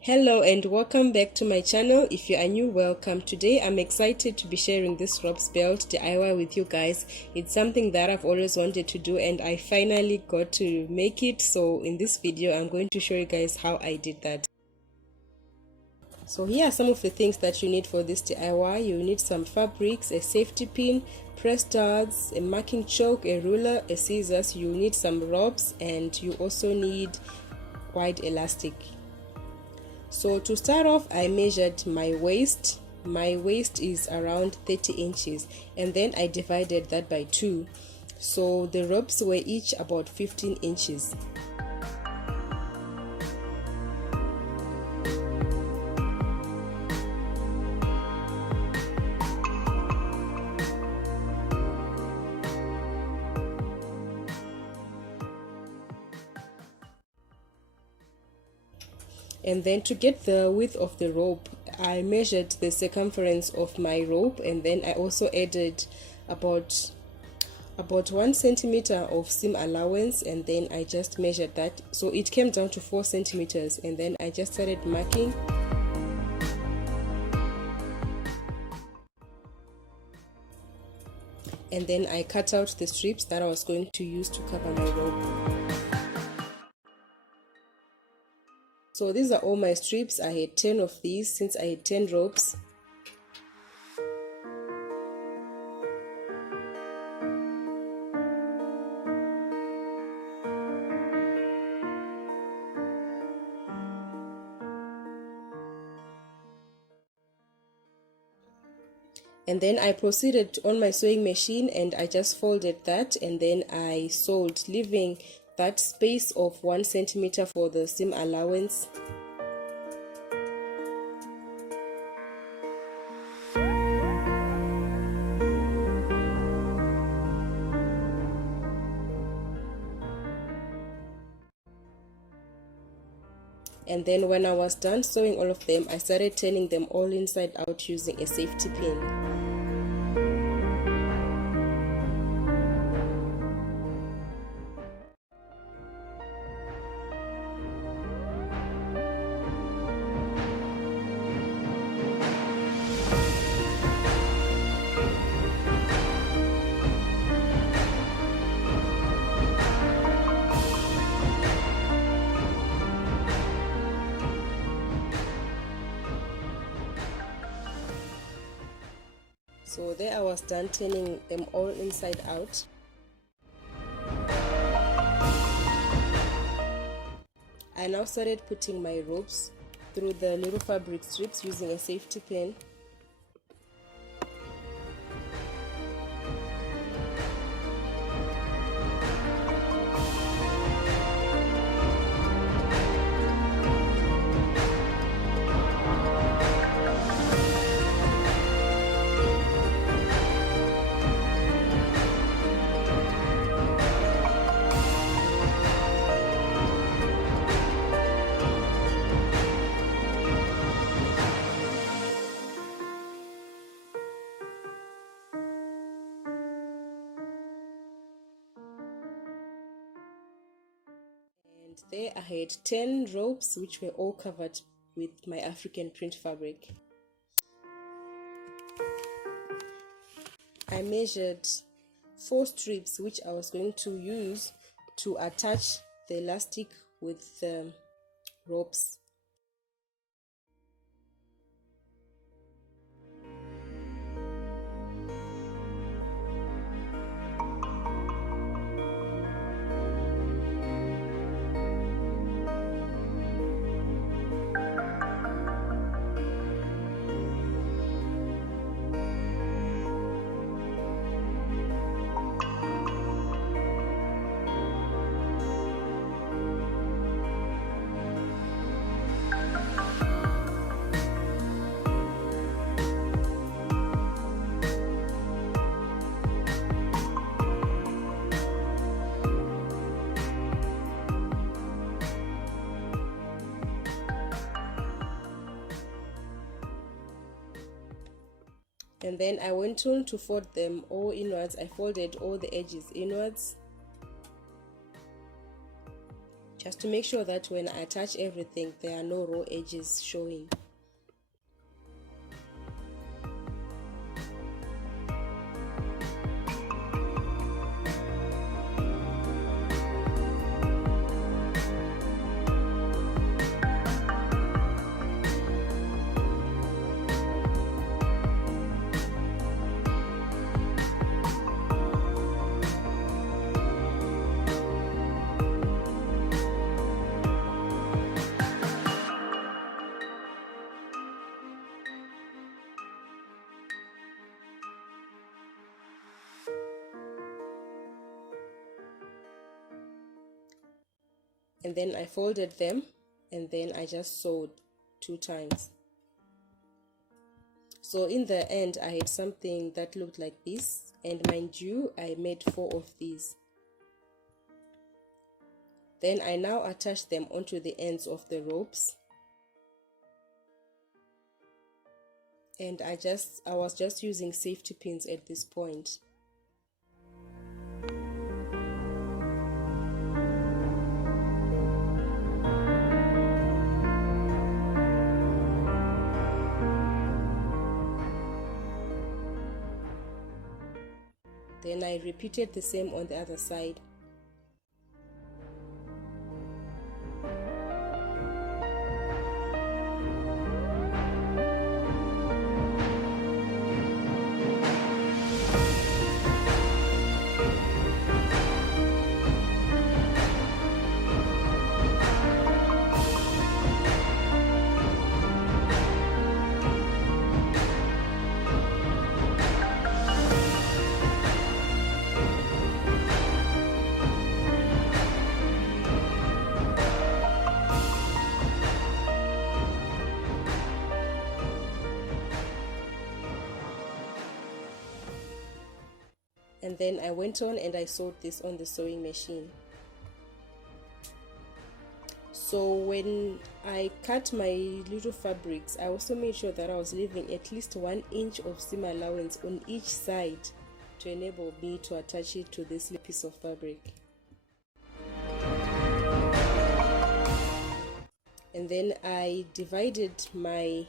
Hello and welcome back to my channel. If you are new, welcome. Today I'm excited to be sharing this ropes belt DIY with you guys. It's something that I've always wanted to do and I finally got to make it. So in this video I'm going to show you guys how I did that. So here are some of the things that you need for this DIY. You need some fabrics, a safety pin, press studs, a marking chalk, a ruler, a scissors. You need some ropes and you also need white elastic. So to start off, I measured my waist. My waist is around 30 inches and then I divided that by 2. So the ropes were each about 15 inches. And then to get the width of the rope, I measured the circumference of my rope and then I also added about 1 centimeter of seam allowance, and then I just measured that. So it came down to 4 centimeters and then I just started marking. And then I cut out the strips that I was going to use to cover my rope. So these are all my strips. I had 10 of these since I had 10 ropes. And then I proceeded on my sewing machine and I just folded that and then I sewed, leaving that space of 1 centimeter for the seam allowance. And then when I was done sewing all of them, I started turning them all inside out using a safety pin. So there I was done turning them all inside out. I now started putting my ropes through the little fabric strips using a safety pin. There I had 10 ropes which were all covered with my African print fabric. I measured 4 strips which I was going to use to attach the elastic with the ropes. And then I went on to fold them all inwards. I folded all the edges inwards, just to make sure that when I attach everything there are no raw edges showing. And then I folded them and then I just sewed 2 times. So in the end I had something that looked like this, and mind you I made 4 of these. Then I now attach them onto the ends of the ropes, and I was just using safety pins at this point. Then I repeated the same on the other side. And then I went on and I sewed this on the sewing machine. So when I cut my little fabrics, I also made sure that I was leaving at least 1 inch of seam allowance on each side to enable me to attach it to this piece of fabric. And then I divided my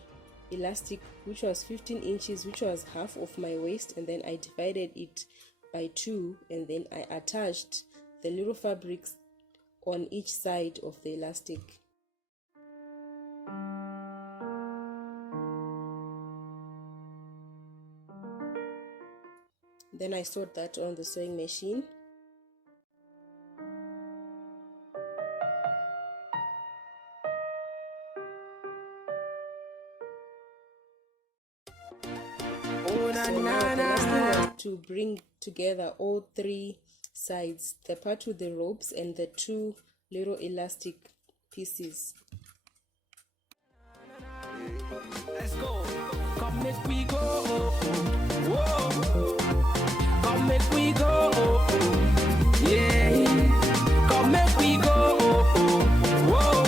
elastic, which was 15 inches, which was half of my waist, and then I divided it by 2, and then I attached the little fabrics on each side of the elastic. Then I sewed that on the sewing machine. So now the last thing was to bring together all 3 sides, the part with the ropes and the 2 little elastic pieces. Let's go. Come make we go. Whoa. Come make we go. Yeah. Come make we go. Whoa.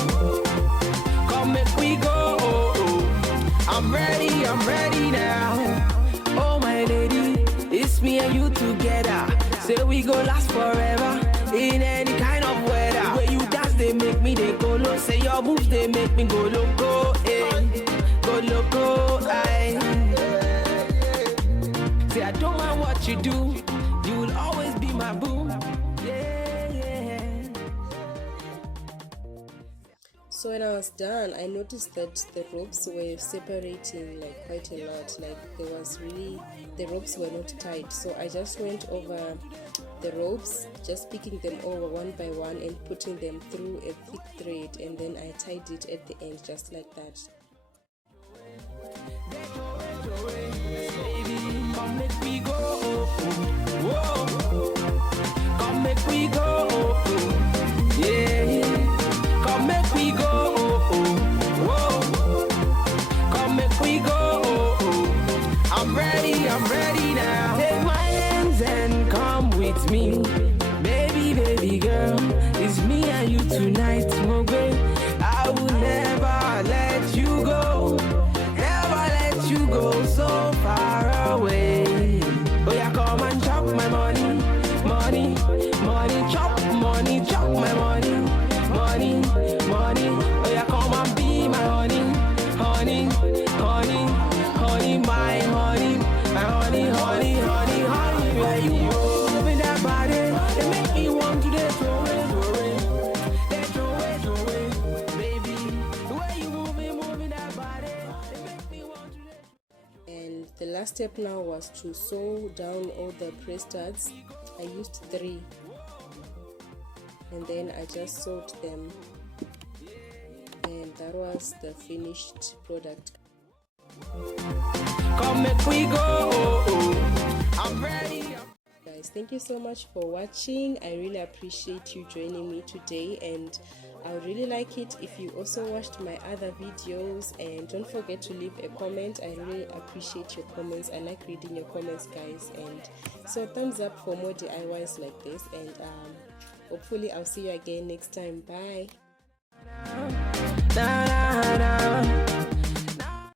Come make we go. I'm ready now. Oh my lady, it's me and you together. Say we go last forever in any kind of weather. The way you dance, they make me they go low. Say your moves, they make me go loco. Go loco. Say I don't mind what you do. You will always be my boo. So when I was done, I noticed that the ropes were separating like quite a lot. Like the ropes were not tight. So I just went over the ropes, just picking them over one by one and putting them through a thick thread, and then I tied it at the end just like that. Come make we go. Whoa. Come make we go. Yeah. Come make we go. Whoa. Come make we go. I'm ready now. Take my hands and come with me. Baby girl, it's me and you tonight, Mogwe. I will never let you go. Never let you go so far away. Oh yeah, come and chop my money, chop The last step now was to sew down all the press studs. I used 3 and then I just sewed them, and that was the finished product. Come make we go. I'm ready. Guys, thank you so much for watching. I really appreciate you joining me today, and I would really like it if you also watched my other videos, and don't forget to leave a comment. I really appreciate your comments. I like reading your comments, guys, and so thumbs up for more DIYs like this, and hopefully I'll see you again next time. Bye.